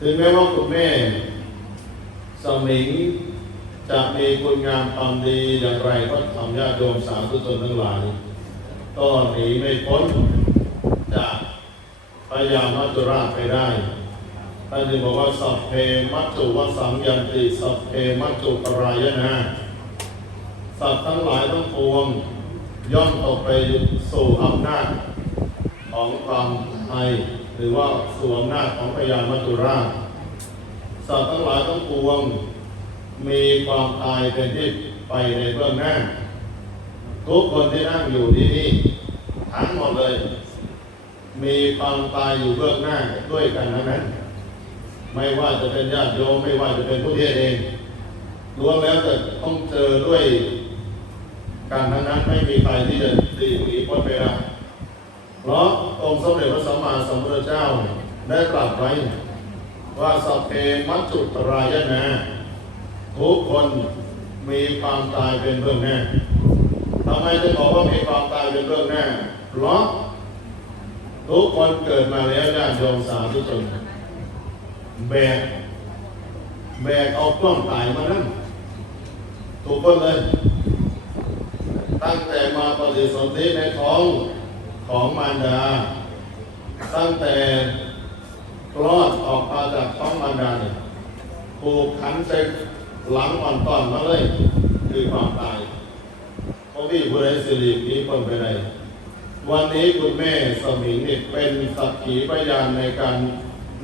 ถึงแม้ว่าคุณแม่สมิงจะมีคุณงามความดีอย่างไรก็ทำญาติโยมสาธุชนทั้งหลาย ก็หนีไม่พ้นจากพยามัจจุราชไปได้ท่านจึงบอกว่าสัพเพมัจจุวสังยันติสัพเพมัจจุปรายนะสัตว์ทั้งหลายทั้งปวงย่อมตกไปสู่อำนาจของความไทย หรือว่าสู่อำนาของพยามัจจุราชสัตว์ทั้งหลายทั้งปวง มีความตายเป็นที่ไปในเบื้องหน้า ทุกคนที่นั่งอยู่ที่นี่ทั้งหมดเลย มีความตายอยู่เบื้องหน้าด้วยกันทั้งนั้น ไม่ว่าจะเป็นญาติโยมไม่ว่าจะเป็นผู้เทศเองล้วนแล้วแต่ต้องเจอด้วยการทั้งนั้นไม่มีใครที่จะหลีกหนีพ้นไปได้ เพราะองค์สมเด็จพระสัมมาสัมพุทธเจ้าได้ตรัสไว้ ว่าสัพเพมัจจุตรายนะทุกคนมีความตายเป็นเบื้องหน้าทำไมจะบอกว่ามีความตายเป็นเบื้องหน้า เพราะทุกคนเกิดมาแล้วญาติโยมสาธุชนแบกแบกเอาต้นตายมานั่นทุกคนเลย ตั้งแต่มาปฏิสนธิในท้อง ของมารดา ตั้งแต่คลอดออกมาจากท้องมารดาเนี่ยถูกขันเซ็หลังอ่อนตอนมาเลย คือความตายเพราะพี่ผู้ใดสิรินี้คนไปไหนวันนี้คุณแม่สมิงเนี่ยเป็นสักขีพยานในการ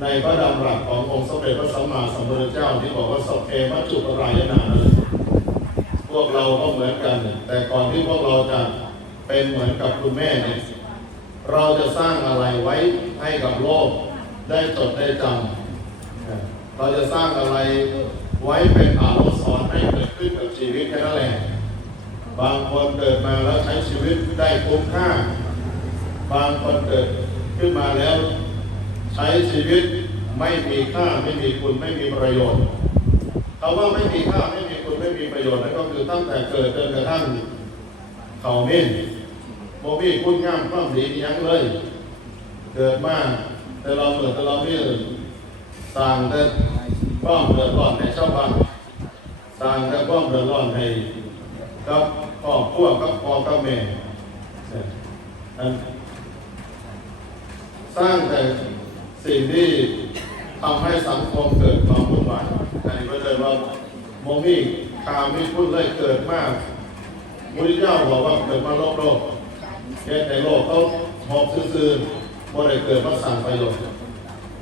ในพระดำรัสขององค์สมเด็จพระสัมมาสัมพุทธเจ้าที่บอกว่าสัพเพมัจจุปรายนานั่นแหละพวกเราก็เหมือนกัน แต่ก่อนที่พวกเราจะเป็นเหมือนกับคุณแม่เนี่ย เราจะสร้างอะไรไว้ให้กับโลก ได้จดได้จำเราจะสร้างอะไรไว้เป็นอนุธสรณ์ให้เกิดขึ้นกับชีวิตแค่นั้นแหละบางคนเกิดมาแล้วใช้ชีวิตได้คุ้มค่า บางคนเกิดขึ้นมาแล้ว ใช้ชีวิตไม่มีค่าไม่มีคุณไม่มีประโยชน์คำว่าไม่มีค่าไม่มีคุณไม่มีประโยชน์นั่นก็คือตั้งแต่เกิดจนกระทั่งเขาเม่น โมมีคุณงามความดีอิหยังเลย เกิดมาแต่เราเหมือแต่เราไม่สร้างแต่ความเดือดร้อนให้ชาวบ้านสร้างแต่ความเดือดร้อนให้กับครอบครัวกับพ่อกับแม่สร้างแต่สิ่งที่ทำให้สังคมเกิดความวุ่นวายอันนี้ก็เลยว่าโมมี่ข่าวมีพูดเลยเกิดมากมุทิเจ้าบอกว่าเกิดมาโลกโลก แค่ในโลกเขาหอบซื่อๆบ่ได้เกิดมาสั่งไปหรอก